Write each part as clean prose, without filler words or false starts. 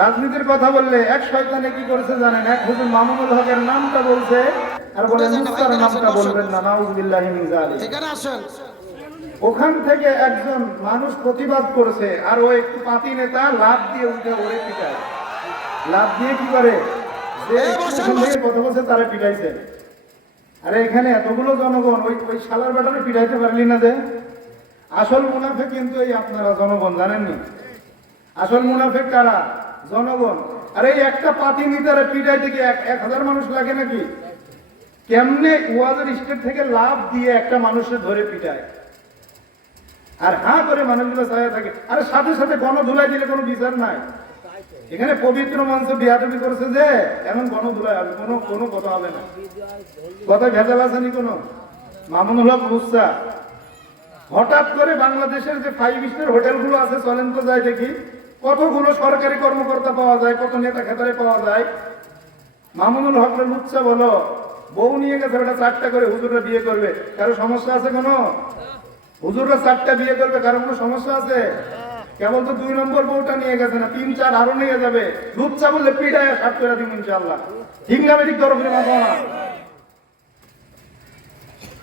রাজনীতির কথা বললে এক শয়তানে কি করেছে জানেন? এক হুজুর মামুনুল হকের নামটা বলছে আর বলে মুস্তার নামটা বলবেন না, নাউযুবিল্লাহি মিন যালিক। এখানে আসেন। ওখান থেকে একজন মানুষ প্রতিবাদ করেছে, আর ও একটু পাতি নেতা লাভ দিয়ে উঠে ওরে পিটায়। লাভ দিয়ে কি করে? যে কথা বলছে তারা পিটাইছে। আরে এখানে এতগুলো জনগণ, ওই ওই শালার বেটারে পিটাইতে পারলি না যে? আসল মুনাফিক কিন্তু এই আপনারা জনগণ, জানেননি? আসল মুনাফিক কারা? জনগণ। আরে এই একটা পাতি নিতারে পিটাইতে কি 1000 মানুষ লাগে নাকি? কেমনে ওয়াজের স্টেট থেকে লাভ দিয়ে একটা মানুষের ধরে পিটায়, আর হা করে মানুষগুলো চায় থাকে। আরে সাথে সাথে গণধুলাই দিলে কোনো বিচার নাই। এখানে পবিত্র মঞ্চ বিয়াদবি করেছে যে এমন গণধুলাই হবে, কোনো কোনো কথা হবে না। কথা ভেজাল আসেনি কোনো? মামুনুল হক মুসা হঠাৎ করে বাংলাদেশের যে 5 স্টার হোটেলগুলো আছে চলেন তো যাই দেখি, কতগুলো সরকারি কর্মকর্তা পাওয়া যায়, কত নেতা খেতারে পাওয়া যায়। মামুনুল হক মুসা বলো, বউ নিয়ে গেছে ওটা 4টা করে, হুজুররা বিয়ে করবে, কারো সমস্যা আছে কোনো? হুজুররা 4টা বিয়ে করবে, কারো কোনো সমস্যা আছে? কেবল তো 2 নম্বর বউটা নিয়ে গেছে না, 3, 4 আরো নিয়ে যাবে। লুচ্চা বললে পিড়ায় 7 করে দিব ইনশাআল্লাহ। ঠিক না বেঠিক? তরফে মাথা না।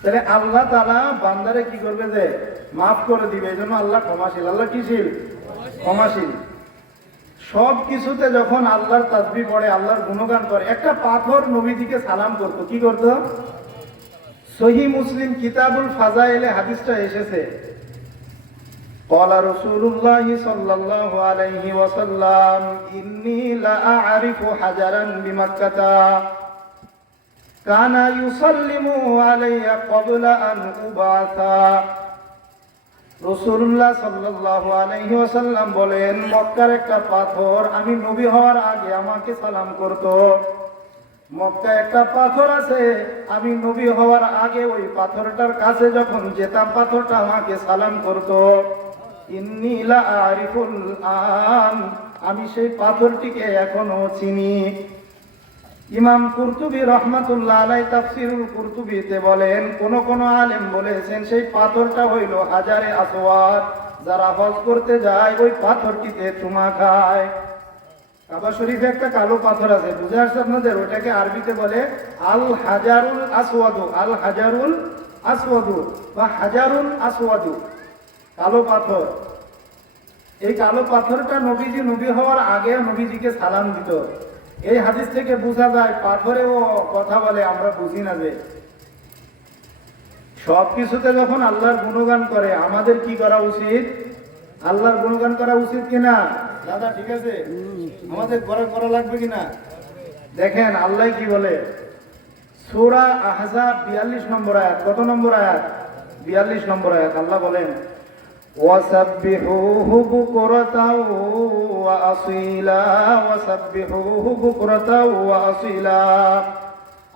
তাহলে আল্লাহ তাআলা বান্দারে কি করবে? যে মাফ করে দিবে। এই জন্য আল্লাহ ক্ষমাশীল। আল্লাহ কিশীল? ক্ষমাশীল। সব কিছুতে যখন আল্লাহর তাসবিহ পড়ে, আল্লাহর গুণগান করে। একটা পাথর নবীজিকে সালাম করতো, কি করতো? সহিহ মুসলিম কিতাবুল ফাজাইলে হাদিসটা এসেছে, قال رسول الله صلى الله عليه وسلم إني لأعرف حجرا بمكة كان يسلم علي قبل أن أبعث। রাসূলুল্লাহ সাল্লাল্লাহু আলাইহি ওয়াসাল্লাম বলেন, মক্কার একটা পাথর আমি নবী হওয়ার আগে আমাকে সালাম করত। মক্কায় একটা পাথর আছে, আমি নবী হওয়ার আগে ওই পাথরটার কাছে যখন যেতাম, পাথরটা আমাকে সালাম করত। ইন্নী লা আরিফুল আন, আমি সেই পাথরটিকে এখনো চিনি। ইমাম কুরতুবী রাহমাতুল্লাহ আলাইহি তাফসীরুল কুরতুবীতে বলেন, কোন কোন আলেম বলেছেন সেই পাথরটা হইল হাজারে আসওয়াদ। যারা হজ করতে যায় ওই পাথরটিতে চুমা খায়। কাবা শরীফে একটা কালো পাথর আছে, বুঝে আসছে আপনাদের? ওটাকে আরবিতে বলে আল হাজারুল আসওয়াদু, আল হাজারুল আসওয়াদু বা হাজারুল আসওয়াদু, কালো পাথর। এই কালো পাথরটা নবীজি নবী হওয়ার আগে নবীজিকে সালাম দিত। এই হাদিস থেকে বোঝা যায় পাথরেও কথা বলে, আমরা বুঝি না। যে সব কিছুতে যখন আল্লাহর গুণগান করে, আমাদের কি করা উচিত? আল্লাহর গুণগান করা উচিত কিনা? দাদা ঠিক আছে, আমাদের করা লাগবে কিনা? দেখেন আল্লাহ কি বলে, সূরা আহজাব 42 নম্বর আয়াত। কত নম্বর আয়াত? 42 নম্বর আয়াত। আল্লাহ বলেন, ওয়াসাব্বিহুহু বুকরাতাও ওয়া আসীলা, ওয়াসাব্বিহুহু বুকরাতাও ওয়া আসীলা।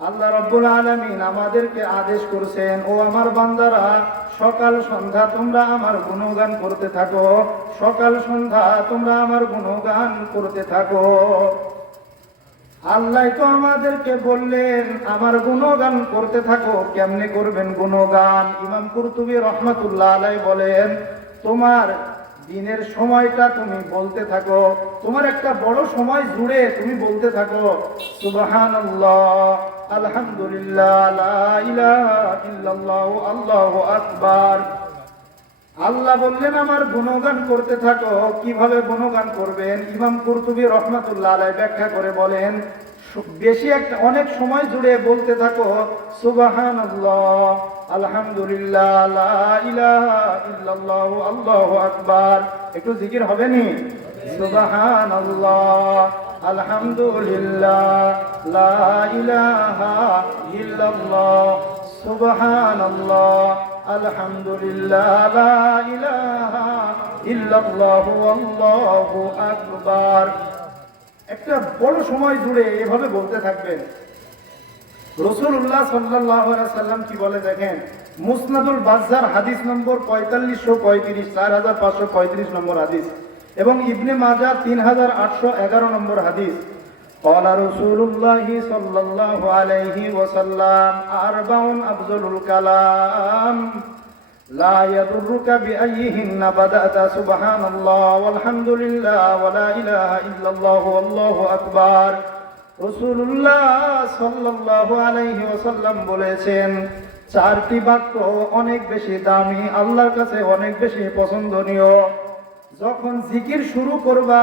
আল্লাহ রাব্বুল আলামিন আমাদেরকে আদেশ করেছেন, ও আমার বান্দারা, সকাল সন্ধ্যা তোমরা আমার গুণগান করতে থাকো। সকাল সন্ধ্যা তোমরা আমার গুণগান করতে থাকো। আল্লাহ তো আমাদেরকে বললেন আমার গুণগান করতে থাকো। কেমনে করবেন গুণগান? ইমাম কুরতুবী রাহমাতুল্লাহ আলাইহি বলেন, তোমার দিনের সময়টা তুমি বলতে থাকো, তোমার একটা বড় সময় জুড়ে তুমি বলতে থাকো সুবহানাল্লাহ, আলহামদুলিল্লাহ, লা ইলাহা ইল্লাল্লাহ, আল্লাহু আকবার। আল্লাহ বললেন আমার গুণগান করতে থাকো। কিভাবে গুণগান করবেন? ইমাম কুরতুবী রাহমাতুল্লাহ আলাইহি ব্যাখ্যা করে বলেন, বেশি একটা অনেক সময় জুড়ে বলতে থাকো সুবহানাল্লাহ, আলহামদুলিল্লাহ, লা ইলাহা ইল্লাল্লাহ, আল্লাহু আকবার। একটু জিকির হবে নি? সুবহানাল্লাহ, আলহামদুলিল্লাহ, লা ইলাহা ইল্লাল্লাহ, সুবহানাল্লাহ, আলহামদুলিল্লাহ, লা ইলাহা ইল্লাল্লাহ, আল্লাহু আকবার। একটা বড় সময় জুড়ে এভাবে বলতে থাকবেন। রাসূলুল্লাহ সাল্লাল্লাহু আলাইহি সাল্লাম কি বলে দেখেন, মুসনাদুল বাজ্জার হাদিস নম্বর 4535, 4535 নম্বর হাদিস, এবং ইবনে মাজাহ 3811 নম্বর হাদিস। قال رسول الله صلى الله عليه وسلم أربع أفضل الكلام لا يضرك بأيهن بدأت سبحان الله والحمد لله ولا إله إلا الله والله أكبر রাসূলুল্লাহ সাল্লাল্লাহু আলাইহি ওয়াসাল্লাম বলেছেন, চারটি বাক্য অনেক বেশি দামি, আল্লাহর কাছে অনেক বেশি পছন্দনীয়। যখন জিকির শুরু করবা,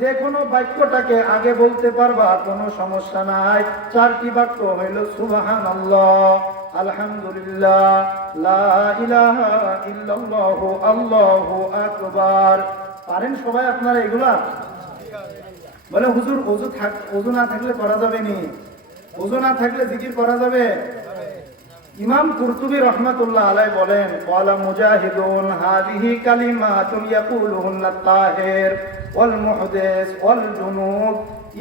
যে কোনো বাক্যটাকে আগে বলতে পারবা, কোনো সমস্যা নাই। চারটি বাক্য হইল সুবহানাল্লাহ, আলহামদুলিল্লাহ, লা ইলাহা ইল্লাল্লাহ, আল্লাহু আকবার। পারেন সবাই আপনারা এগুলা? বলে হুজুর ওযু না থাকলে করা যাবে নি? ওযু না থাকলে জিকির করা যাবে? ইমাম কুরতুবী রাহমাতুল্লাহ আলাইহি বলেন, ক্বালা মুজাহিদুন হাযিহি কালিমাতুন ইয়াকুলুহুন্না তাহির ওয়াল মুহদিস ওয়াল জুনুব।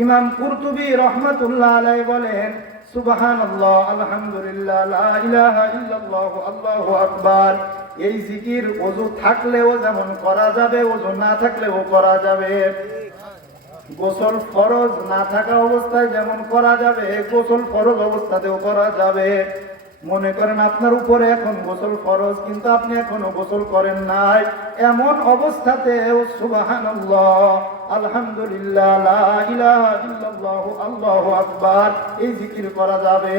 ইমাম কুরতুবী রাহমাতুল্লাহ আলাইহি বলেন, সুবহানাল্লাহ, আলহামদুলিল্লাহ, লা ইলাহা ইল্লাল্লাহ, আল্লাহু আকবার। এই জিকির ওযু থাকলেও যেমন করা যাবে, ওযু না থাকলেও করা যাবে। গোসল ফরজ না থাকা অবস্থায় যেমন করা যাবে, গোসল ফরজ অবস্থাতেও করা যাবে। মনে করেন আপনার উপরে এখন গোসল ফরজ, কিন্তু আপনি এখনো গোসল করেন নাই, এমন অবস্থাতেও সুবহানাল্লাহ, আলহামদুলিল্লাহ, লা ইলাহা ইল্লাল্লাহ, আল্লাহু আকবার এই জিকির করা যাবে।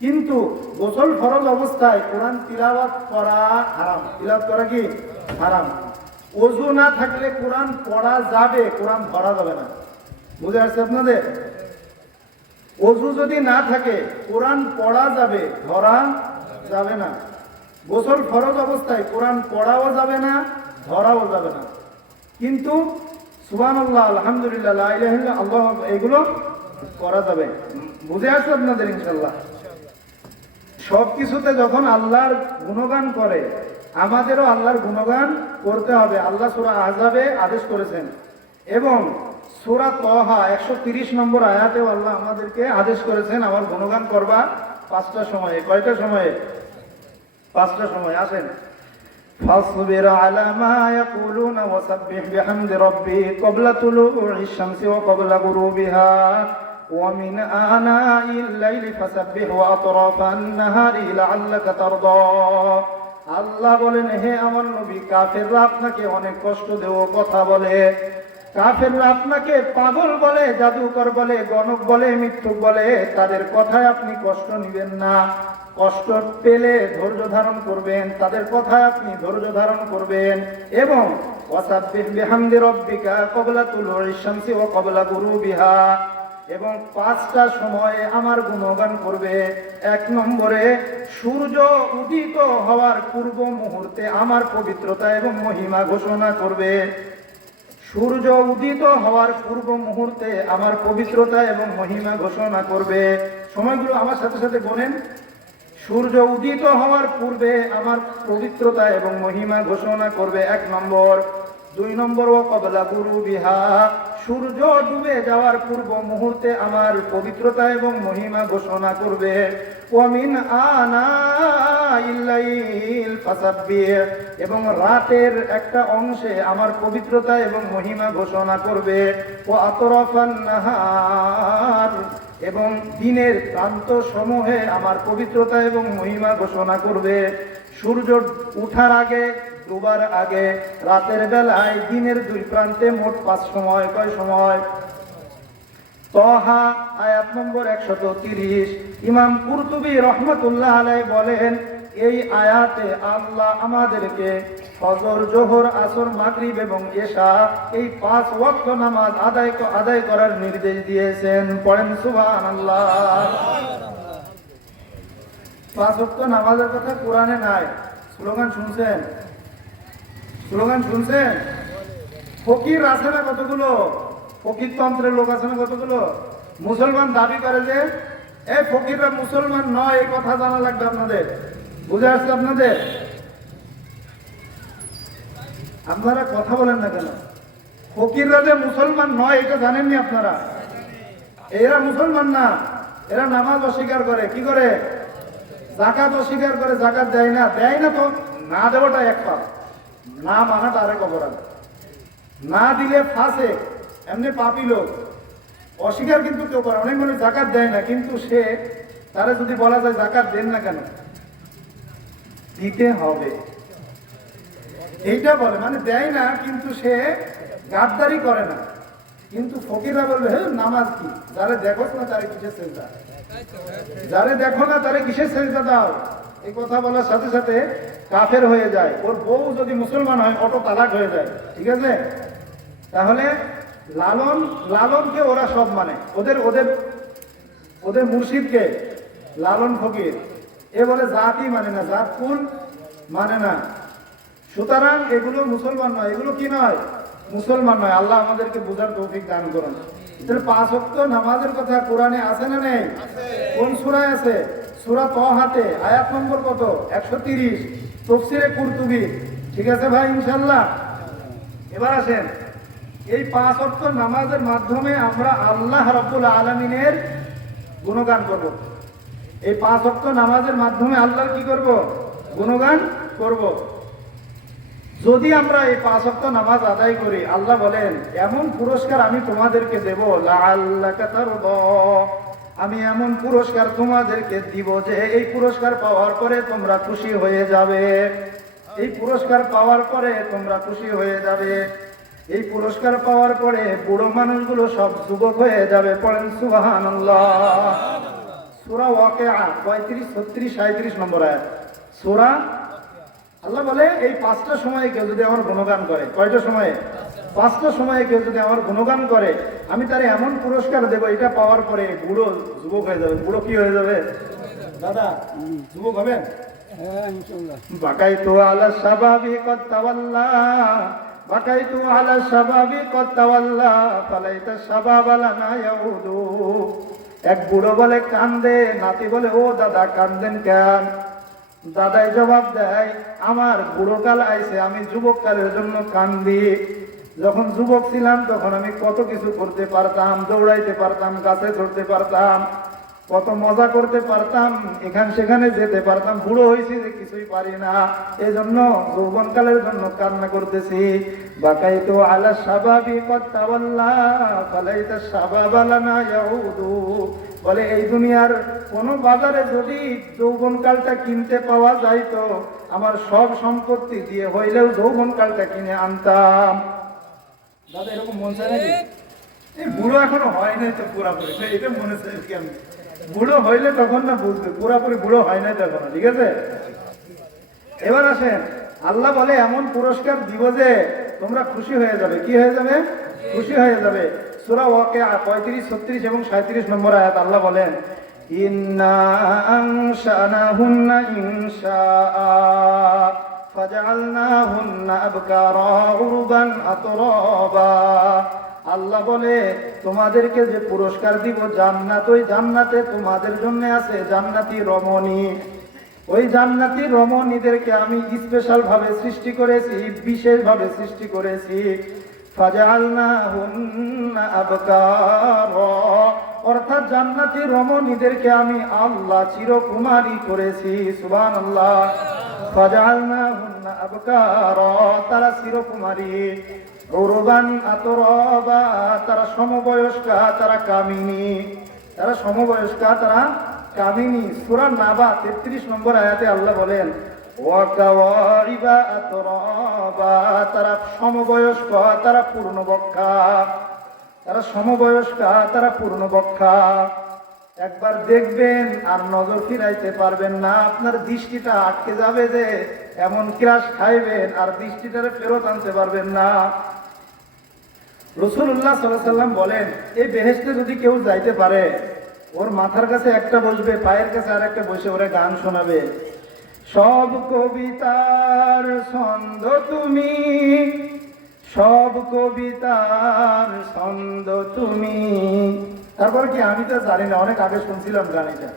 কিন্তু গোসল ফরজ অবস্থায় কোরআন তিলাওয়াত করা হারাম। তিলাওয়াত করা কি হারাম? ওযু না থাকলে কোরআন পড়া যাবে, কোরআন ধরা যাবে না। বুঝে আসছে আপনাদের? ওযু যদি না থাকে কোরআন পড়া যাবে, ধরা যাবে না। গোসল ফরজ অবস্থায় কোরআন পড়াও যাবে না, ধরাও যাবে না। কিন্তু সুবহানাল্লাহ, আলহামদুলিল্লাহ, লা ইলাহা ইল্লাল্লাহ, আল্লাহু আকবার এগুলো করা যাবে। বুঝে আসছে আপনাদের ইনশাআল্লাহ? সবকিছুতে যখন আল্লাহর গুণগান করে, আমাদেরও আল্লাহর গুণগান করতে হবে। আল্লাহ সূরা আহজাবে আদেশ করেছেন, এবং সূরা তাহা 130 নম্বর আয়াতেও আল্লাহ আমাদেরকে আদেশ করেছেন আমার গুণগান করবা 5টা সময়ে। কয়টা সময়ে? 5টা সময়। আসেন, ফাসবির আলা মা ইয়াকুলুনা ওয়াসাব্বিহ বিহামদি রাব্বিক ক্বাবলা তুলুইশ শামসি ওয়া ক্বাবলা গুরুবিহা ওয়া মিন আনাইল লাইলি ফাসাব্বিহ ওয়া আতরাফান নাহারি লাআল্লাকা তারদা। আল্লাহ বলেন, হে আমার নবী, কাফেররা আপনাকে অনেক কষ্ট দেও কথা বলে, কাফেররা আপনাকে পাগল বলে, জাদুকর বলে, গণক বলে, মিথ্যুক বলে, তাদের কথায় আপনি কষ্ট নেবেন না। কষ্ট পেলে ধৈর্য ধারণ করবেন, তাদের কথায় আপনি ধৈর্য ধারণ করবেন। এবং ওয়াসাব্বিহ বিহামদি রাব্বিকা ক্বাবলা তুলুইশ শামসি ওয়া ক্বাবলা গুরুবিহা, এবং 5টা সময়ে আমার গুণগান করবে। 1 নম্বরে সূর্য উদিত হওয়ার পূর্ব মুহূর্তে আমার পবিত্রতা এবং মহিমা ঘোষণা করবে। সূর্য উদিত হওয়ার পূর্ব মুহূর্তে আমার পবিত্রতা এবং মহিমা ঘোষণা করবে। সময়গুলো আমার সাথে সাথে বলেন। সূর্য উদিত হওয়ার পূর্বে আমার পবিত্রতা এবং মহিমা ঘোষণা করবে, 1 নম্বর। 2 নম্বর, ওয়া ক্বাবলা গুরুবিহা, সূর্য ডুবে যাওয়ার পূর্ব মুহূর্তে আমার পবিত্রতা এবং মহিমা ঘোষণা করবে। ওয়া মিন আনাইল লাইল ফাসাব্বিহ, এবং রাতের একটা অংশে আমার পবিত্রতা এবং মহিমা ঘোষণা করবে। ওয়া আতরাফান নাহার, এবং দিনের প্রান্ত সমূহে আমার পবিত্রতা এবং মহিমা ঘোষণা করবে। সূর্য উঠার আগে, ডুবার আগে, রাতের বেলায়, দিনের 2 প্রান্তে মোট 5 সময়। কয় সময়? তাহা আয়াত নম্বর 130। ইমাম কুরতুবী রাহমাতুল্লাহ আলাইহি বলেন, এই আয়াতে আল্লাহ আমাদেরকে ফজর, জোহর, আসর, মাগরিব এবং এশা এই 5 ওয়াক্ত নামাজ আদায় করার নির্দেশ দিয়েছেন। পড়েন সুবহানাল্লাহ। 5 ওয়াক্ত নামাজের কথা কোরআনে নাই। স্লোগান শুনছেন? স্লোগান শুনছেন? ফকির আছে না কতগুলো? ফকিরতন্ত্রের লোক আছে না কতগুলো? মুসলমান দাবি করে যে এই ফকিররা মুসলমান নয়, এই কথা জানা লাগবে আপনাদের। বুঝে আসছে আপনাদের? আপনারা কথা বলেন না কেন? ফকিররা যে মুসলমান নয় এটা জানেননি আপনারা? এরা মুসলমান না, এরা নামাজ অস্বীকার করে। কি করে? যাকাত অস্বীকার করে, যাকাত দেয় না। দেয় না তো না দেওয়াটা এক পাপ, না মানাটা আরেক অপরাধ। না দিলে ফাসেক, এমনি পাপী লোক। অস্বীকার কিন্তু কেউ করে, অনেক মানুষ যাকাত দেয় না, কিন্তু সে তারা যদি বলা যায় যাকাত দেন না কেন, দিতে হবে। এইটা বলে, মানে দেয় না কিন্তু সে গাদ্দারি করে না। কিন্তু ফকিরা বলবে হ্যাঁ নামাজ কি, যারে দেখো না তারে কিসের সেজদা, যারে দেখো না তারে কিসের সেজদা দাও। এই কথা বলার সাথে সাথে কাফের হয়ে যায়। ওর বউ যদি মুসলমান হয় অটো তালাক হয়ে যায়, ঠিক আছে। তাহলে লালনকে ওরা সব মানে, ওদের ওদের ওদের মুর্শিদকে লালন ফকির, এ বলে জাতই মানে না, জাত কোন মানে না। সুতরাং এগুলো মুসলমান নয়, এগুলো কি নয়, মুসলমান নয়। আল্লাহ আমাদেরকে বোঝার তৌফিক দান করুন। তাহলে 5 ওয়াক্ত নামাজের কথা কোরআনে আছে না নেই? কোন সূরায় আছে? সূরা তাহাতে আয়াত নম্বর কত? 130, তাফসীরে কুরতুবী। ঠিক আছে ভাই, ইনশাআল্লাহ। এবার আসেন, এই 5 ওয়াক্ত নামাজের মাধ্যমে আমরা আল্লাহ রাব্বুল আলামিনের গুণগান করব। এই 5 ওয়াক্ত নামাজের মাধ্যমে আল্লাহর কি করব? গুণগান করব। যদি আমরা এই 5 ওয়াক্ত নামাজ আদায় করি, আল্লাহ বলেন এমন পুরস্কার আমি তোমাদেরকে দেব, লাআল্লাকা তারদা, আমি এমন পুরস্কার তোমাদেরকে দিব যে এই পুরস্কার পাওয়ার পরে তোমরা খুশি হয়ে যাবে। এই পুরস্কার পাওয়ার পরে তোমরা খুশি হয়ে যাবে। এই পুরস্কার পাওয়ার পরে বুড়ো মানুষগুলো সব যুবক হয়ে যাবে। পড়েন সুবহানাল্লাহ। সূরা ওয়াকিয়া 35, 36, 37 নম্বর আয়াত। সূরা, আল্লাহ বলে এই 5টা সময়ে কেউ যদি আমার গুণগান করে, কয়টা সময়ে? 5টা সময়ে কেউ যদি আমার গুণগান করে, আমি তারে এমন পুরস্কার দেব, এটা পাওয়ার পরে বুড়ো যুবক হয়ে যাবে। বুড়ো কি হয়ে যাবে দাদা? যুবক হবেন। বাকাইতু আলা শাবাবি কদ তাওয়াল্লা, বাকাইতু আলা শাবাবি কদ তাওয়াল্লা, ফালাইতা শাবাবা লানা ইয়াউদু। এক বুড়ো বলে কান্দে, নাতি বলে ও দাদা কান্দেন কেন? দাদাই জবাব দেয়, আমার বুড়োকাল আইছে, আমি যুবককালের জন্য কান্দি। যখন যুবক ছিলাম তখন আমি কত কিছু করতে পারতাম, দৌড়াইতে পারতাম, গাছে চড়তে পারতাম, কত মজা করতে পারতাম, এখান সেখানে যেতে পারতাম। বুড়ো হয়েছি যে কিছুই পারি না, এই জন্য যৌবনকালের জন্য কান্না করতেছি। বাকাইতু আলা শাবাবি কদ তাওয়াল্লা, ফালাইতা শাবাবা লানা ইয়াউদু। বলে এই দুনিয়ার কোন বাজারে যদি যৌবনকালটা কিনতে পাওয়া যাইতো, আমার সব সম্পত্তি দিয়ে হইলেও যৌবনকালটা কিনে আনতাম। দাদা এরকম মন চায় নাকি? এই বুড়ো এখনো হয় নাই তো পুরাপুরি, এটা মনে চাই কি? আমি বুড়ো হইলে তখন না বুঝবে, পুরাপুরি বুড়ো হয় নাই তখন। ঠিক আছে, এবার আসেন, আল্লাহ বলে এমন পুরস্কার দিব যে তোমরা খুশি হয়ে যাবে। কি হয়ে যাবে? খুশি হয়ে যাবে। সূরা ওয়াকিয়া 35, 36 এবং 37 নম্বর আয়াত আল্লাহ বলেন, ইন্না আনশানাহুন্না ইনশাআ ফাজআলনাহুন্না আবকারা উরবান আতরাবা। আল্লাহ বলে তোমাদেরকে যে পুরস্কার দিব জান্নাত, ওই জান্নাতে তোমাদের জন্য আছে জান্নাতি রমণী। ওই জান্নাতি রমণীদেরকে আমি স্পেশাল ভাবে সৃষ্টি করেছি, বিশেষ ভাবে সৃষ্টি করেছি। ফাজআলনাহুন্না আবকারা, অর্থাৎ জান্নাতি রমণীদেরকে আমি আল্লাহ চিরকুমারী করেছি। সুবহানাল্লাহ। ফাজআলনাহুন্না আবকারা, তারা চিরকুমারী। উরবান আতরাবা, তারা সমবয়স্কা, তারা কামিনী। তারা সমবয়স্কা, তারা কামিনী। সূরা নাবা 33 নম্বর আয়াতে আল্লাহ বলেন, ওয়াকাওয়াইবা আতরাবা, তারা সমবয়স্কা, তারা পূর্ণবক্ষা। তারা সমবয়স্কা, তারা পূর্ণবক্ষা। একবার দেখবেন আর নজর ফিরাইতে পারবেন না, আপনার দৃষ্টিটা আটকে যাবে যে এমন ক্রাশ খাইবেন আর দৃষ্টিটারে ফেরত আনতে পারবেন না। রাসূলুল্লাহ সাল্লাল্লাহু আলাইহি ওয়াসাল্লাম বলেন, এই বেহেশতে যদি কেউ যাইতে পারে, ওর মাথার কাছে একটা বসবে, পায়ের কাছে আর একটা বসে ওরে গান শোনাবে। সব কবিতার ছন্দ তুমি, সব কবিতার ছন্দ তুমি। তারপর কি আমি তো জানি না, অনেক আগে শুনছিলাম গানটা।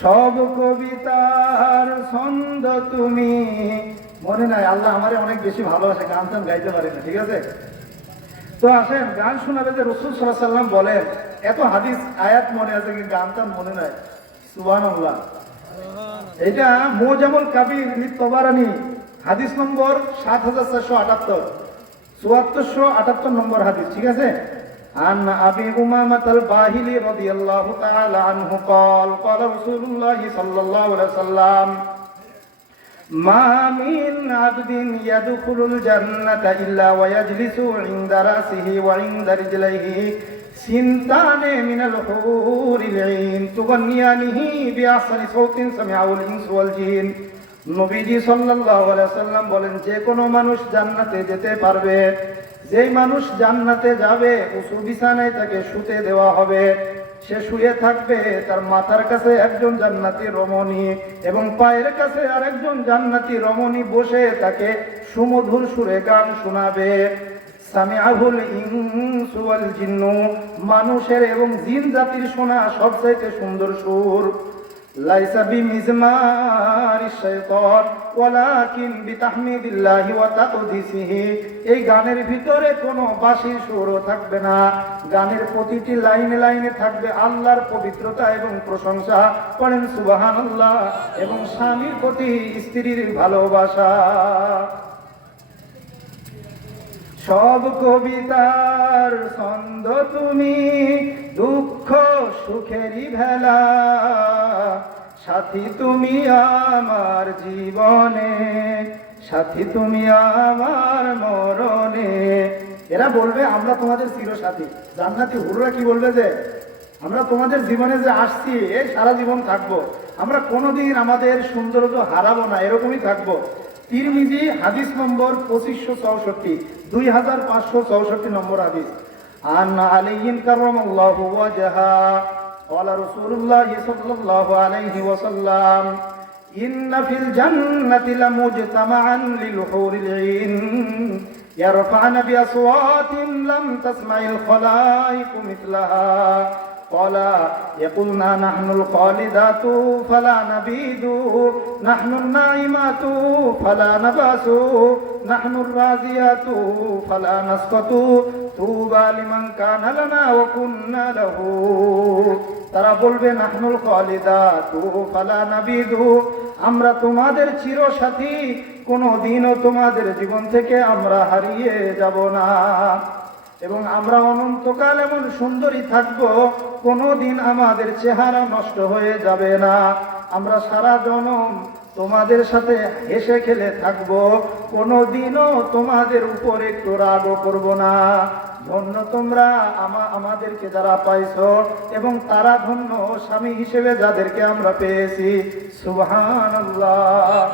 সব কবিতার ছন্দ তুমি, মনে নাই। আল্লাহ আমারে অনেক বেশি ভালোবাসে, গান টান গাইতে পারি না। ঠিক আছে, তো আসেন গান শোনাবে যে রাসূল সাল্লাল্লাহু আলাইহি ওয়াসাল্লাম বলেন। এত হাদিস আয়াত মনে আছে কি গান টান মনে নাই? সুবহানাল্লাহ। এটা মুজামুল কাবির লিত-তাবারানী হাদিস নম্বর 7478, 7478 নম্বর হাদিস। ঠিক আছে, عن أبي أمامة الباهلي رضي الله تعالى عنه قال قال رسول الله صلى الله عليه وسلم মা মিন আবদিন ইয়াদখুলুল জান্নাতা ইল্লা ওয়া ইয়াজলিসু ইনদা রাসিহি ওয়া ইনদা রিজলাইহি সিনতানে মিনাল হুরিল আইন তুগান্নিয়ানিহি বিআহসানি সাউতিন সামিআউল ইনসু ওয়াল জিন। নবীজি সাল্লাল্লাহু আলাইহি ওয়াসাল্লাম বলেন, যে কোনো মানুষ জান্নাতে যেতে পারবে। যেই মানুষ জান্নাতে যাবে উঁচু বিছানায় তাকে শুতে দেওয়া হবে, সে শুয়ে থাকবে, তার মাথার কাছে একজন জান্নাতি রমণী এবং পায়ের কাছে আরেকজন জান্নাতি রমণী বসে তাকে সুমধুর সুরে গান শোনাবে। সামিআহুল ইনসু ওয়াল জিন্নু, মানুষের এবং জিন জাতির শোনা সবচাইতে সুন্দর সুর। লাইসা বিমিজমারিশ শাইতান ওয়ালাকিন বিতাহমিদিল্লাহি ওয়া তাকদিসিহি, এই গানের ভিতরে কোনো বাঁশির সুরও থাকবে না। গানের প্রতিটি লাইনে লাইনে থাকবে আল্লাহর পবিত্রতা এবং প্রশংসা, পড়েন সুবহানাল্লাহ, এবং স্বামীর প্রতি স্ত্রীর ভালোবাসা। সব কবিতার ছন্দ তুমি, দুঃখ সুখেরই ভেলা, সাথী তুমি আমার জীবনে, সাথী তুমি আমার মরণে। এরা বলবে আমরা তোমাদের চিরসাথী। জান্নাতি হুররা কি বলবে, যে আমরা তোমাদের জীবনে যে আসছি এই সারা জীবন থাকবো, আমরা কোনোদিন আমাদের সৌন্দর্য হারাবো না, এরকমই থাকবো। তিরমিজি হাদিস নম্বর 2564, 2564 নম্বর হাদিস। আন আলিয়্যিন কাররামাল্লাহু ওয়াজহা ক্বালা রাসূলুল্লাহি সাল্লাল্লাহু আলাইহি ওয়াসাল্লাম ইন্না ফিল জান্নাতি লামুজতামাআন লিল হুরিল আইন ইয়ারফা'না বিআসওয়াতিন লাম তাসমা'িল খালাইকু মিথলাহা قال يقولنا نحن الخالدات فلا نبيد نحن النائمات فلا نباس نحن الرازيات فلا نسقط طوبى لمن كان لنا وكنا له। তারা বলবে নাহনুল খালিদাতু ফালা নাবিদু, আমরা তোমাদের চিরসাথী, কোনোদিনও তোমাদের জীবন থেকে আমরা হারিয়ে যাব না, এবং আমরা অনন্তকাল এমন সুন্দরী থাকবো, কোনোদিন আমাদের চেহারা নষ্ট হয়ে যাবে না। আমরা সারা জনম তোমাদের সাথে হেসে খেলে থাকবো, কোনোদিনও তোমাদের উপর একটু রাগও করব না। ধন্য তোমরা আমাদেরকে যারা পাইছো, এবং তারা ধন্য স্বামী হিসেবে যাদেরকে আমরা পেয়েছি। সুবহানাল্লাহ।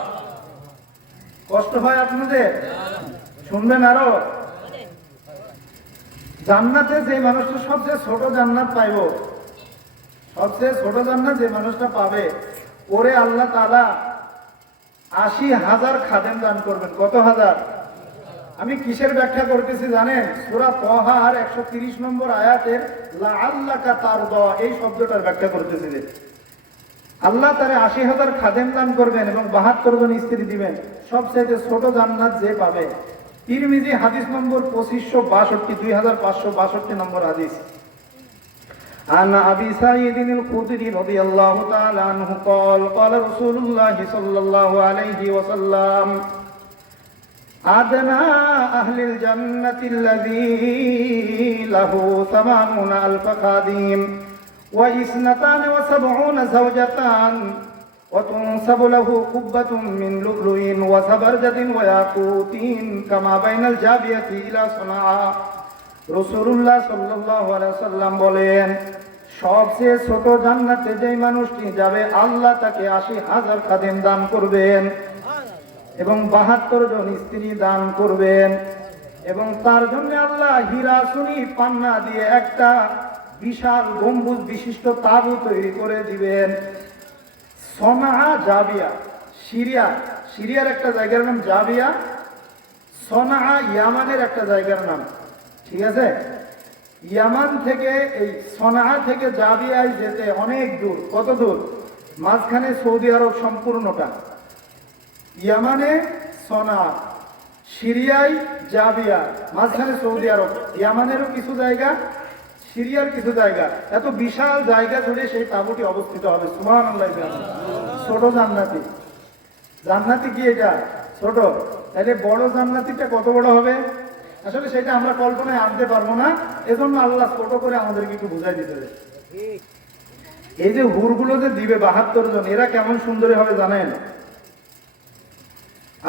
কষ্ট হয় আপনাদের? শুনবেন আরো? জান্নাতে যে মানুষটা সবচেয়ে ছোট জান্নাত পাইব, সবচেয়ে ছোট জান্নাত যে মানুষটা পাবে, ওরে আল্লাহ তাআলা 80,000 খাদেম দান করবেন। কত হাজার? আমি কিসের ব্যাখ্যা করতেছি জানেন? সূরা তাহার 130 নম্বর আয়াতের লাআল্লাকা তারদা, এই শব্দটার ব্যাখ্যা করতেছি যে আল্লাহ তারে 80,000 খাদেম দান করবেন এবং 72 জন স্ত্রী দিবেন। সবচেয়ে ছোট জান্নাত যে পাবে। তিরমিজি হাদিস নম্বর 2562, 2562 নম্বর হাদিস। عن أبي سعيد الخدري رضي الله تعالى عنه قال قال رسول الله صلى الله عليه وسلم أدنى أهل الجنة الذي له 80,000 خادم و72 زوجتان وتنصب له قبة من لؤلؤ وزبرجد وياقوت كما بين الجابية إلى صنعاء। রাসূলুল্লাহ সাল্লাল্লাহু আলাইহি ওয়াসাল্লাম বলেন, সবচেয়ে ছোট জান্নাতে যেই মানুষটি যাবে, আল্লাহ তাকে 80,000 খাদেম দান করবেন এবং 72 জন স্ত্রী দান করবেন, এবং তার জন্য আল্লাহ হীরা সোনা পান্না দিয়ে একটা বিশাল গম্বুজ বিশিষ্ট তাবু তৈরি করে দিবেন। সনা জাবিয়া, সিরিয়ার একটা জায়গার নাম জাবিয়া, সনা ইয়ামানের একটা জায়গার নাম, ঠিক আছে? ইয়ামান থেকে এই সনা থেকে জাবিয়ায় যেতে অনেক দূর। কত দূর? মাঝখানে সৌদি আরব সম্পূর্ণটা। ইয়ামানে সনা, সিরিয়ায় জাবিয়া, মাঝখানে সৌদি আরব। ইয়ামানেরও কিছু জায়গা, সিরিয়ার কিছু জায়গা, এত বিশাল জায়গা জুড়ে সেই তাঁবুটি অবস্থিত হবে। সুবহানাল্লাহ। ছোট জান্নাতি, জান্নাতি কি এটা ছোট? তাহলে বড় জান্নাতিটা কত বড় হবে? আসলে সেটা আমরা কল্পনায় আনতে পারবো না, এজন্য আল্লাহ ছোট করে আমাদেরকে একটু বুঝাই দিতে হবে। এই যে হুরগুলো যে দিবে 72 জন, এরা কেমন সুন্দরী হবে জানেন?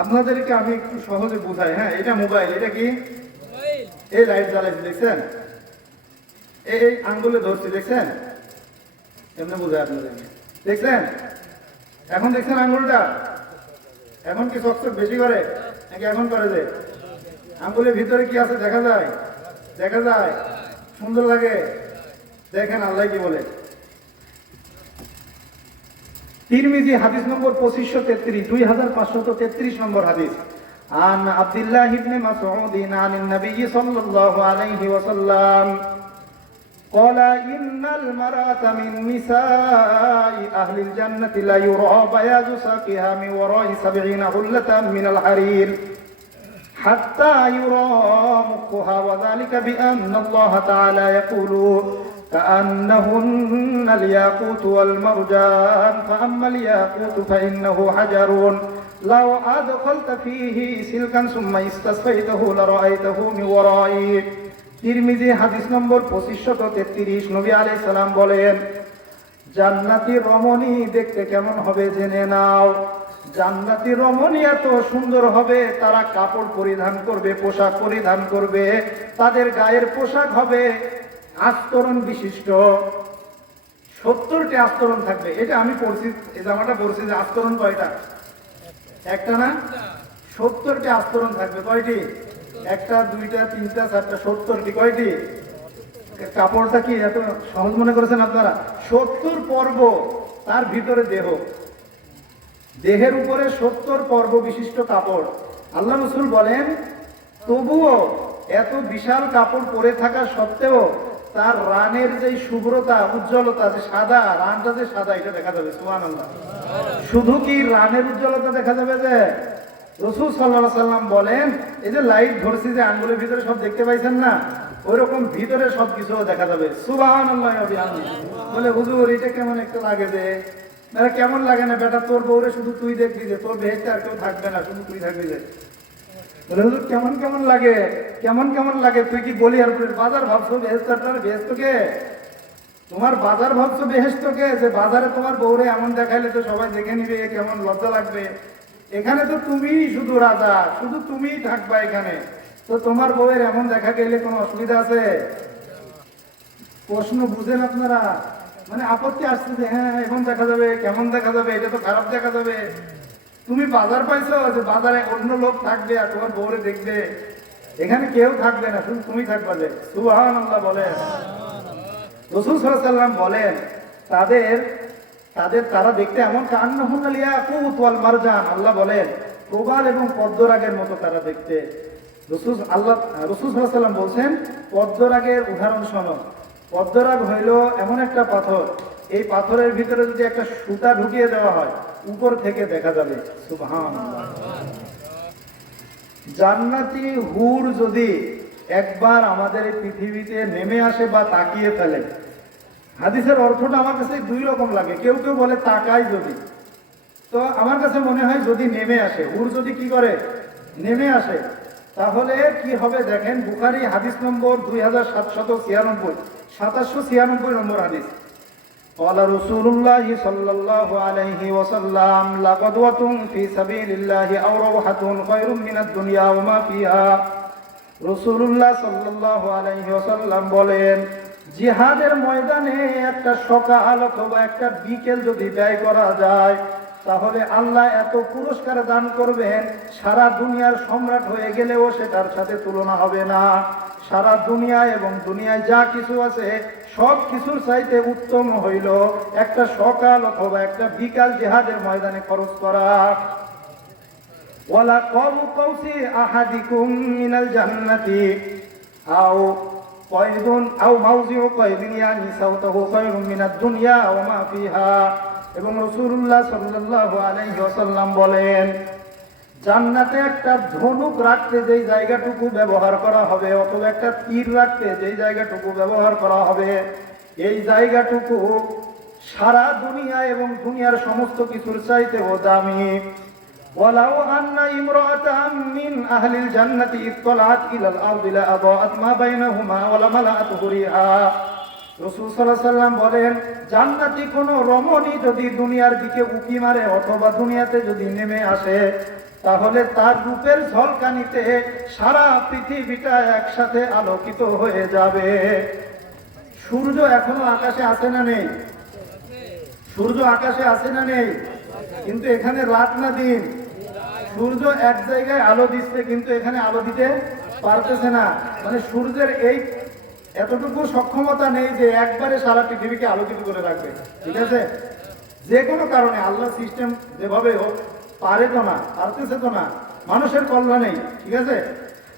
আপনাদেরকে আমি একটু সহজে বুঝাই। হ্যাঁ, এটা মোবাইল, এটা কি? এই লাইট জ্বালাইছে দেখছেন, এই আঙ্গুলে ধরছি দেখছেন, এমনি বুঝায় আপনাদেরকে, দেখছেন? এখন দেখছেন আঙ্গুলটা, এখন কি চকচক বেশি করে নাকি এখন করে? যে আঙ্গুলের ভিতরে কি আছে দেখা যায়? দেখা যায়, সুন্দর লাগে। দেখেন আল্লাহ কি বলে। তিরমিজি হাদিস নম্বর 2533, 2533 নম্বর হাদিস। عن عبد الله بن مسعود عن النبي صلى الله عليه وسلم قال إن المرأة من نساء أهل الجنة لا يرى بياض ساقها من وراء 70 حلة من الحرير حتى يرى مخها وذلك بأن الله تعالى يقول كأنهن الياقوت والمرجان فأما الياقوت فإنه حجر لو أدخلت فيه سلكا ثم استصفيته لرأيته من ورائه। তিরমিজি হাদিস নম্বর 2533, নবী আলাইহিস সালাম বলেন, জান্নাতি রমণী দেখতে কেমন হবে জেনে নাও। জান্নাতি রমণী এত সুন্দর হবে, তারা কাপড় পরিধান করবে, পোশাক পরিধান করবে, তাদের গায়ের পোশাক হবে আস্তরণ বিশিষ্ট। 70টি আস্তরণ থাকবে। এটা আমি পড়ছি, এই জামাটা পড়ছি যে আস্তরণ কয়টা? একটা না, 70টি আস্তরণ থাকবে। কয়টি? একটা, দুইটা, তিনটা, চারটা, 70টি। কয়টি? কাপড়টা কি এত সহজ মনে করেছেন আপনারা? 70 পর্ব, তার ভিতরে দেহ, দেহের উপরে 70 পর্ব বিশিষ্ট কাপড়। আল্লাহ রাসূল বলেন, তবুও এত বিশাল কাপড় পরে থাকা সত্ত্বেও তার রানের যে শুভ্রতা, উজ্জ্বলতা, যে সাদা, রানটা যে সাদা, এটা দেখা যাবে। সুবহানাল্লাহ। শুধু কি রানের উজ্জ্বলতা দেখা যাবে? যে রাসূল সাল্লাল্লাহু আলাইহি সাল্লাম বলেন, এই যে লাইট ধরছি যে আঙ্গুলের ভিতরে সব দেখতে পাইছেন না, ওইরকম ভিতরে সবকিছু দেখা যাবে। সুবহানাল্লাহ ওয়া বিহামদিহি। বলে হুজুর এটা কেমন একটা লাগে? যে কেমন লাগে না বেটা, তোর বউরে শুধু তুই দেখবি, যে তোর বেহেশতে আর কেউ থাকবে না, শুধু তুই থাকবি। যে বলে হুজুর কেমন কেমন লাগে, কেমন কেমন লাগে? তুই কি বলি আর বাজার ভাবছো বেহেশতার? বেহেশতকে তোমার বাজার ভাবছো বেহেশতকে, যে বাজারে তোমার বউরে এমন দেখাইলে তো সবাই দেখে নিবে, কেমন লজ্জা লাগবে। এখানে তো তুমিই শুধু রাজা, শুধু তুমিই থাকবা এখানে, তো তোমার বউয়ের এমন দেখা গেলে কোনো অসুবিধা আছে? প্রশ্ন বুঝেন আপনারা? মানে আপত্তি আসছে যে হ্যাঁ এখন দেখা যাবে, কেমন দেখা যাবে, এটা তো খারাপ দেখা যাবে। তুমি বাজার পাইছো যে বাজারে অন্য লোক থাকবে আর তোমার বউরে দেখবে, এখানে কেউ থাকবে না, শুধু তুমি থাকবা। যে সুবহানাল্লাহ বলেন। রাসূল সাল্লাল্লাহু আলাইহি ওয়াসাল্লাম বলেন, তারা দেখতে এমন কান্নাহুন্নাল ইয়াকুত ওয়াল মারজান। আল্লাহ বলেন, প্রবাল এবং পদ্মরাগের মতো তারা দেখতে। রাসূল সাল্লাল্লাহু আলাইহি ওয়াসাল্লাম বলছেন, পদ্মরাগের উদাহরণ শোনো। পদ্মরাগ হইল এমন একটা পাথর, এই পাথরের ভিতরে যদি একটা সুতা ঢুকিয়ে দেওয়া হয়, উপর থেকে দেখা যাবে। সুবহানাল্লাহ। জান্নাতি হুর যদি একবার আমাদের এই পৃথিবীতে নেমে আসে বা তাকিয়ে ফেলে, হাদিসের অর্থটা আমার কাছে দুই রকম লাগে। কেউ কেউ বলে তাকায় যদি, তো আমার কাছে মনে হয় যদি নেমে আসে, হুর যদি কি করে? নেমে আসে, তাহলে কি হবে দেখেন। বুখারী হাদিস নম্বর 2796, 796 নম্বর হাদিস। قال رسول الله صلى الله عليه وسلم لغدوة في سبيل الله أو روحة خير من الدنيا وما فيها। রাসূলুল্লাহ সাল্লাল্লাহু আলাইহি ওয়াসাল্লাম বলেন, জিহাদের ময়দানে একটা সকাল অথবা একটা বিকেল যদি ব্যয় করা যায়, তাহলে আল্লাহ এত পুরস্কার দান করবেন, সারা দুনিয়ার সম্রাট হয়ে গেলেও সেটার সাথে তুলনা হবে না। সারা দুনিয়া এবং দুনিয়ায় যা কিছু আছে সব কিছুর চাইতে উত্তম হইল একটা সকাল অথবা একটা বিকাল জিহাদের ময়দানে খরচ করা। ওয়ালা কাবু কাউসি আহাদিকুম মিনাল জান্নাতি আও কয়দুন আও মাউজিউ কয়দিন ইয়ানি সাউতাহু খায়রুম মিনাদ দুনিয়া ওয়া মা ফিহা। এবং রাসূলুল্লাহ সাল্লাল্লাহু আলাইহি ওয়াসাল্লাম বলেন, জান্নাতে একটা ধনুক রাখতে যেই জায়গাটুকু ব্যবহার করা হবে, অথবা একটা তীর রাখতে যেই জায়গাটুকু ব্যবহার করা হবে, এই জায়গাটুকু সারা দুনিয়া এবং দুনিয়ার সমস্ত কিছুর চাইতেও দামি। ওয়ালাউ আন্না ইমরাতাম মিন আহলিল জান্নাতি ইত্তালাত ইলাল আরদি লা আদাআত মা বাইনাহুমা ওয়া লা মালাআতুহু রিহা। রাসূল সাল্লাল্লাহু আলাইহি ওয়াসাল্লাম বলেন, জান্নাতি কোন রমণী যদি দুনিয়ার দিকে উকি মারে অথবা দুনিয়াতে যদি নেমে আসে, তাহলে তার রূপের ঝলকানিতে সারা পৃথিবীটা একসাথে আলোকিত হয়ে যাবে। সূর্য এখনো আকাশে আছে না নেই? সূর্য আকাশে আছে না নেই? কিন্তু এখানে রাত না দিন? সূর্য এক জায়গায় আলো দিচ্ছে, কিন্তু এখানে আলো দিতে পারতেছে না। মানে সূর্যের এই এতটুকু সক্ষমতা নেই যে একবারে সারা পৃথিবীকে আলোকিত করে রাখবে। ঠিক আছে, যে কোনো কারণে আল্লাহ সিস্টেম যেভাবে হোক পারে তো না, পারতেছে তো না, মানুষের কল্যাণেই। ঠিক আছে,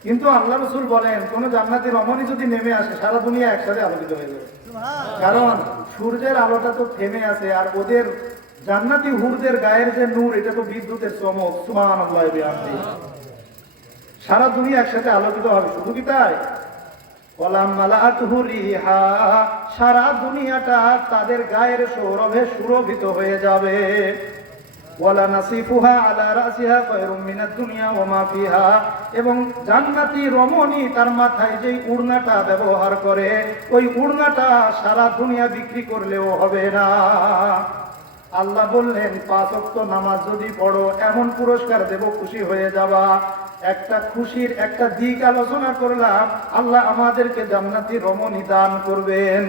কিন্তু আল্লাহ রসুল বলেন কোন জান্নাতি রমণী যদি নেমে আসে সারা দুনিয়া একসাথে আলোকিত হয়ে যাবে। কারণ সূর্যের আলোটা তো থেমে আছে, আর ওদের জান্নাতি হুরদের গায়ের যে নূর, এটা তো বিদ্যুতের চমক। সুবহানাল্লাহ, সারা দুনিয়া একসাথে আলোকিত হবে। শুধু কি তাই? সারা দুনিয়াটা তাদের গায়ের সৌরভে সুরভিত হয়ে যাবে। এবং জান্নাতি রমণী তার মাথায় যে উড়নাটা ব্যবহার করে, ওই উড়নাটা সারা দুনিয়া বিক্রি করলেও হবে না। আল্লাহ বললেন 5 ওয়াক্ত নামাজ যদি পড়ো এমন পুরস্কার দেব, খুশি হয়ে যাবা। একটা খুশির একটা দিক আলোচনা করলাম, আল্লাহ আমাদেরকে জান্নাতি রমণী দান করবেন,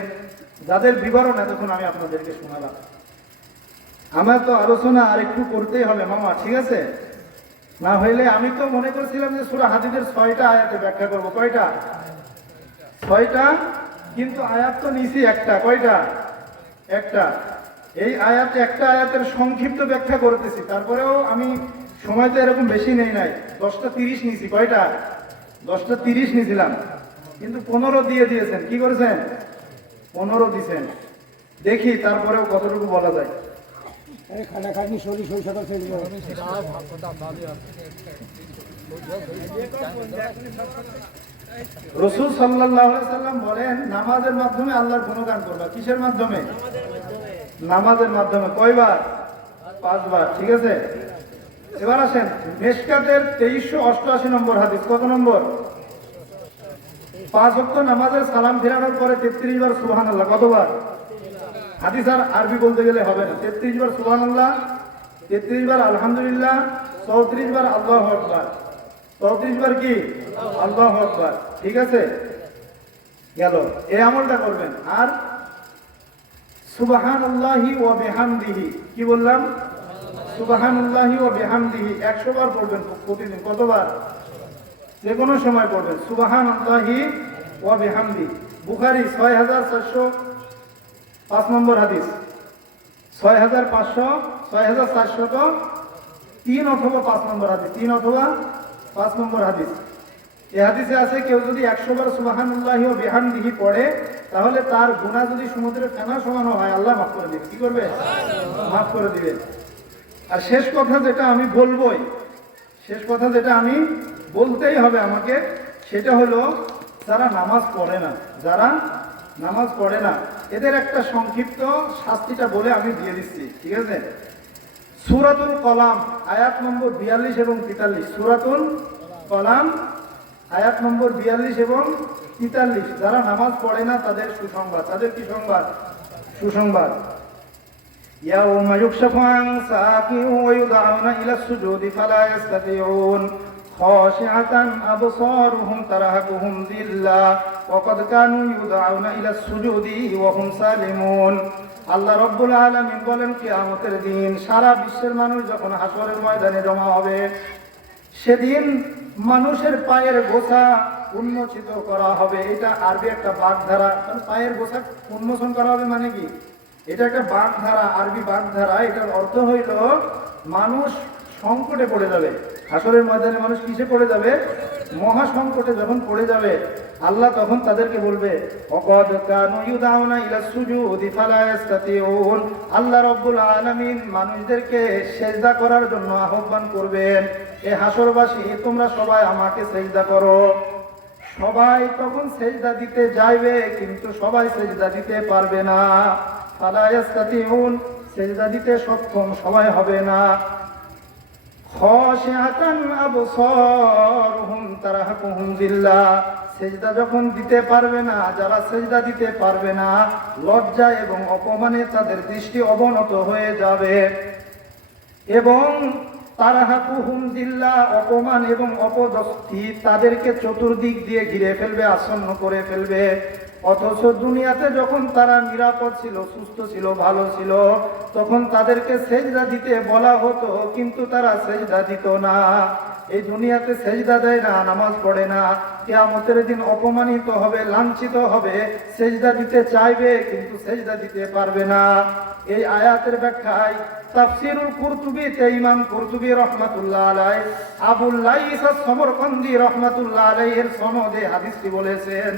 যাদের বিবরণ এতক্ষণ আমি আপনাদেরকে শোনালাম। আমার তো আলোচনা আর একটু করতেই হবে মামা, ঠিক আছে? না হইলে আমি তো মনে করছিলাম যে সূরা হাদীদের 6টা আয়াতে ব্যাখ্যা করব। কয়টা? 6টা, কিন্তু আয়াত তো নিছি একটা। কয়টা? একটা। এই আয়াত, একটা আয়াতের সংক্ষিপ্ত ব্যাখ্যা করতেছি, তারপরেও আমি সময় তো এরকম বেশি নেই নাই, 10টা 30 নিছি। কয়টা? 10টা 30 নিছিলাম, কিন্তু 15 দিয়ে দিয়েছেন। কি করেছেন? 15 দিছেন। দেখি তারপরেও কতটুকু বলা যায়। রাসূল সাল্লাল্লাহু আলাইহি সাল্লাম বলেন নামাজের মাধ্যমে আল্লাহর গুণগান করবা। কিসের মাধ্যমে? নামাজের মাধ্যমে। কয়বার? 5 বার। ঠিক আছে, এবার আসেন মেশকাতের 2388 নম্বর হাদিস। কত নম্বর? 5 ওয়াক্ত নামাজের সালাম ফেরানোর পরে 33 বার সুবহানাল্লাহ। কতবার? হাদিস আর আরবি বলতে গেলে হবে না। 33 বার সুবহানাল্লাহ, 33 বার আলহামদুলিল্লাহ, 34 বার আল্লাহু আকবার, 34 বার কি? আল্লাহু আকবার। ঠিক আছে, গেল। এই আমলটা করবেন। আর সুবহানাল্লাহি ওয়া বিহামদিহি, কি বললাম? সুবহানাল্লাহি ওয়া বিহামদিহি 100 বার পড়বেন প্রতিদিন। কতবার? যে কোনো সময় পড়বেন সুবহানাল্লাহি ওয়া বিহামদিহি। বুখারী 6405 নম্বর হাদিস। 6403 অথবা 5 নম্বর হাদিস। 3 অথবা 5 নম্বর হাদিস। এই হাদিসে আছে কেউ যদি 100 বার সুবহানাল্লাহি ওয়া বিহামদিহি পড়ে, তাহলে তার গুনাহ যদি সমুদ্রের ফেনা সমান হয়, আল্লাহ মাফ করে দিবে। কি করবে? মাফ করে দিবেন। আর শেষ কথা যেটা আমি বলবোই, শেষ কথা যেটা আমি বলতেই হবে আমাকে, সেটা হলো যারা নামাজ পড়ে না, যারা নামাজ পড়ে না, এদের একটা সংক্ষিপ্ত শাস্তিটা বলে আমি দিয়ে দিচ্ছি। ঠিক আছে, সূরাতুল কলাম আয়াত নম্বর 42 এবং 43। সূরাতুল কলাম আয়াত নম্বর 42 এবং 43। যারা নামাজ পড়ে না তাদের সুসংবাদ। তাদের কি সংবাদ? সুসংবাদ। ইয়াউমা ইউকশাফু আন সাকিন ওয়া ইউদআউনা ইলা সুজুদি ফালা ইস্তাতিউন খাশিআতান আবসারুহুম তারহাকুহুম যিল্লা ওয়া ক্বাদ কানু ইউদআউনা ইলা সুজুদি ওয়া হুম সালিমুন। আল্লাহ রাব্বুল আলামিন বলেন কিয়ামতের দিন সারা বিশ্বের মানুষ যখন হাশরের ময়দানে জমা হবে, সেদিন মানুষের পায়ের গোছা উন্মোচিত করা হবে। এটা আরবি একটা বাগধারা। পায়ের গোছা উন্মোচন করা হবে মানে কি? এটা একটা বাগধারা, আরবি বাগধারা। এটার অর্থ হইল মানুষ সংকটে পড়ে যাবে। হাশরের ময়দানে মানুষ কিসে পড়ে যাবে? মহা সংকটে যখন পড়ে যাবে, আল্লাহ তখন তাদেরকে বলবে ওয়াকাদ কানু ইউদাউনা ইলা সুজুদি ফালা ইস্তাতিউন। আল্লাহ রাব্বুল আলামিন মানুষদেরকে সিজদা করার জন্য আহ্বান করবেন, এ হাশরবাসী তোমরা সবাই আমাকে সিজদা করো। সবাই তখন সিজদা দিতে যাইবে, কিন্তু সবাই সিজদা দিতে পারবে না। ফালা ইস্তাতিউন, সিজদা দিতে সক্ষম সবাই হবে না। খাশিআতান আবসারুহুম তারহাকুহুম যিল্লা, সিজদা যখন দিতে পারবে না, যারা সিজদা দিতে পারবে না, লজ্জা এবং অপমানে তাদের দৃষ্টি অবনত হয়ে যাবে। এবং তারহাকুহুম যিল্লাহ, অপমান এবং অপদস্থি তাদেরকে চতুর্দিক দিয়ে ঘিরে ফেলবে, আসন্ন করে ফেলবে। অথচ দুনিয়াতে যখন তারা নিরাপদ ছিল, সুস্থ ছিল, ভালো ছিল, তখন তাদেরকে সেজদা দিতে বলা হতো, কিন্তু তারা সেজদা দিত না। এই দুনিয়াতে সেজদা দেয় না, নামাজ পড়ে না, কিয়ামতের দিন অপমানিত হবে, লাঞ্ছিত হবে, সেজদা দিতে চাইবে কিন্তু সেজদা দিতে পারবে না। এই আয়াতের ব্যাখ্যায় তাফসীরুল কুরতুবীতে ইমাম কুরতুবী রাহমাতুল্লাহ আলাইহি আবুল লাইস আস-সমরকন্দি রাহমাতুল্লাহ আলাইহির সনদে হাদিসটি বলেছেন,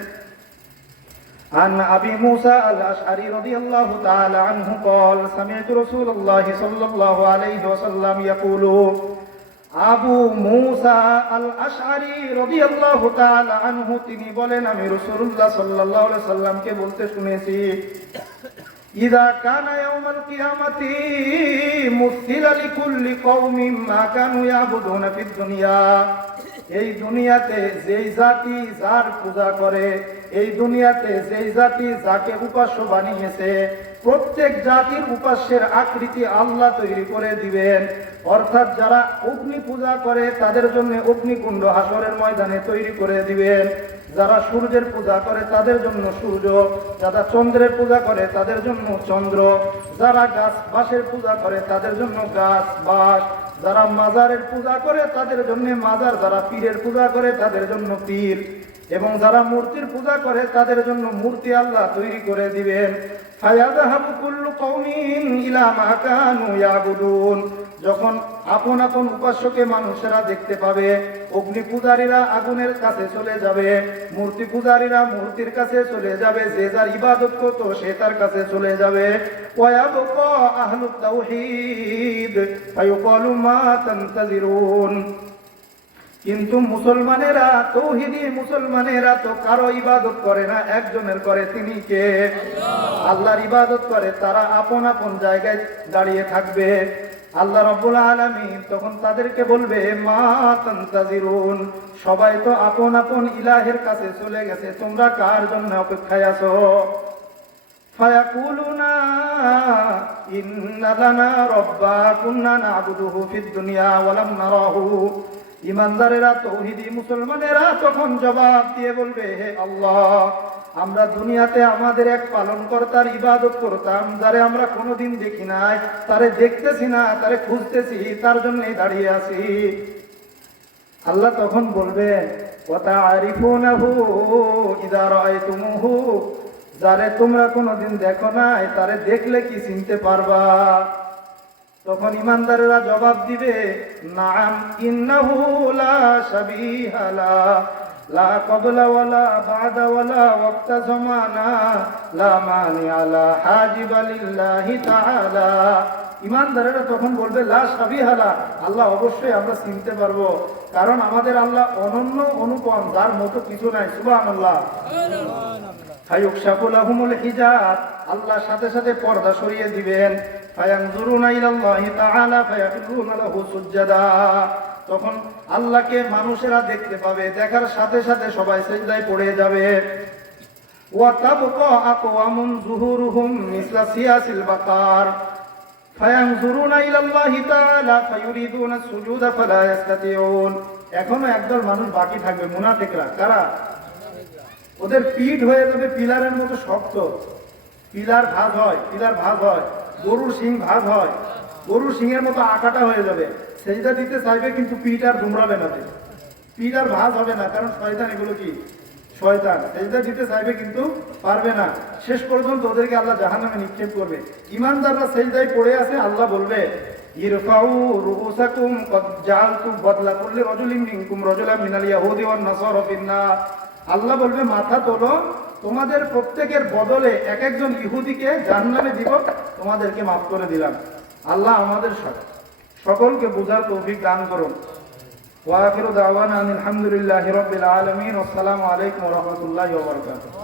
عن أبي موسى الأشعري رضي الله تعالى عنه قال سمعت رسول الله صلى الله عليه وسلم يقول আবু মুসা আল আশআরী রাদিয়াল্লাহু তাআলা আনহু তিনি বলেন, আমি রাসূলুল্লাহ সাল্লাল্লাহু আলাইহি সাল্লামকে বলতে শুনেছি, ইযা কানা ইয়াউমাল কিয়ামাতি মুসিলা লিকুল্লি কওমিন মা কানু ইয়াবুদুনা ফিদ দুনিয়া। এই দুনিয়াতে যেই জাতি যার পূজা করে, এই দুনিয়াতে যেই জাতি যাকে উপাস্য বানিয়েছে, প্রত্যেক জাতির উপাস্যের আকৃতি আল্লাহ তৈরি করে দিবেন। অর্থাৎ যারা অগ্নি পূজা করে তাদের জন্য অগ্নিকুণ্ড হাসরের ময়দানে তৈরি করে দিবেন। যারা সূর্যের পূজা করে তাদের জন্য সূর্য, যারা চন্দ্রের পূজা করে তাদের জন্য চন্দ্র, যারা গাছ বাঁশের পূজা করে তাদের জন্য গাছ বাঁশ, যারা মাজারের পূজা করে তাদের জন্য মাজার, যারা পীরের পূজা করে তাদের জন্য পীর, এবং যারা মূর্তির পূজা করে তাদের জন্য মূর্তি আল্লাহ তৈরি করে দিবেন। ফায়াযহাবু কুল্লু কওমিন ইলা মা কানু ইয়াবুদুন। যখন আপন আপন উপাস্যকে মানুষেরা দেখতে পাবে, অগ্নি পূজারীরা আগুনের কাছে চলে যাবে, মূর্তি পূজারীরা মূর্তির কাছে চলে যাবে, যে যার ইবাদত করতো সে তার কাছে চলে যাবে। ওয়ায়াবকা আহলুত তাওহীদ ফায়ুকালু মা তানতাজিরুন। কিন্তু মুসলমানেরা, তৌহিদি মুসলমানেরা তো কারো ইবাদত করে না, একজনের করে, তিনি কে? আল্লাহর ইবাদত করে। তারা আপন আপন জায়গায় দাঁড়িয়ে থাকবে। আল্লাহ রাব্বুল আলামিন তখন তাদেরকে বলবে, মা তানতাজিরুন, সবাই তো আপন আপন ইলাহের কাছে চলে গেছে, তোমরা কার জন্য অপেক্ষায় আছো? ফায়াকুলুনা ইন্না লানা রাব্বা কুননা না'বুদুহু ফিদ দুনিয়া ওয়া লাম নারাহু। ইমানদারেরা, তৌহিদি মুসলমানেরা তখন জবাব দিয়ে বলবে, হে আল্লাহ, আমরা দুনিয়াতে আমাদের এক পালনকর্তার ইবাদত করতাম, যারে আমরা কোনোদিন দেখি নাই, তারে দেখতেছি না, তারে খুঁজতেছি, তার জন্যই দাঁড়িয়ে আছি। আল্লাহ তখন বলবে, ওয়া তা'রিফুনাহু ইযা রাআইতুমুহু, যারে তোমরা কোনোদিন দেখো নাই তারে দেখলে কি চিনতে পারবা? তখন ইমানদারেরা জবাব দিবে, নাম ইন্নাহু লা শাবীহা লা, লা ক্বাবলা ওয়ালা বা'দা ওয়ালা ওয়াক্তা জামানা, লা মানিআ লা হাজিবা লিল্লাহি তাআলা। ইমানদারেরা তখন বলবে, লা শাবীহা লা, আল্লাহ অবশ্যই আমরা চিনতে পারবো, কারণ আমাদের আল্লাহ অনন্য অনুপম, যার মতো কিছু নাই। সুবহানাল্লাহ। ফায়ুকশাফু লাহুমুল হিজাব, আল্লাহ সাথে সাথে পর্দা সরিয়ে দিবেন। ফায়ানজুরুনা ইলাল্লাহি তাআলা ফায়াখিরুনা লাহু সুজদা, তখন আল্লাহকে মানুষেরা দেখতে পাবে, দেখার সাথে সাথে সবাই সিজদায় পড়ে যাবে। ওয়া তাবকা আকওয়ামুন যুহুরুহুম মিসলা সিয়াসিল বাকার ফায়ানজুরুনা ইলাল্লাহি তাআলা ফায়ুরিদুনা সুজুদা ফালা ইস্তাতিউন। এখনো একদল মানুষ বাকি থাকবে, মুনাফিকরা। কারা? ওদের পিঠ হয়ে যাবে পিলারের মতো শক্ত। পিলার ভাঁজ হয়, পিলার ভাঁজ হয়, গরুর শিং ভাঁজ হয়, গরুর শিংয়ের মতো আকাটা হয়ে যাবে। সেজদা দিতে চাইবে কিন্তু পিঠ আর দুমড়াবে না, পিঠ আর ভাঁজ হবে না, কারণ শয়তান, এগুলো কি শয়তান। সেজদা দিতে চাইবে কিন্তু পারবে না। শেষ পর্যন্ত ওদেরকে আল্লাহ জাহান্নামে নিক্ষেপ করবে। ইমানদাররা সেজদায় পড়ে আছে, আল্লাহ বলবে, ইরফাউ রুউসাকুম কদ জাআলতু বদলা কুল্লি রাজুলিন মিনকুম রাজুলান মিনাল ইয়াহুদি ওয়ান নাসারা ফিন্নার। আল্লাহ বলবে, মাথা তোলো, তোমাদের প্রত্যেকের বদলে এক একজন ইহুদিকে জাহান্নামে দিব, তোমাদেরকে মাফ করে দিলাম। আল্লাহ আমাদের সকলকে বুঝার তৌফিক দান করুন। ওয়া আখিরু দাওয়ানা আনিল হামদুলিল্লাহি রাব্বিল আলামিন। আসসালামু আলাইকুম ওয়া রাহমাতুল্লাহি ওয়া বারাকাতুহু।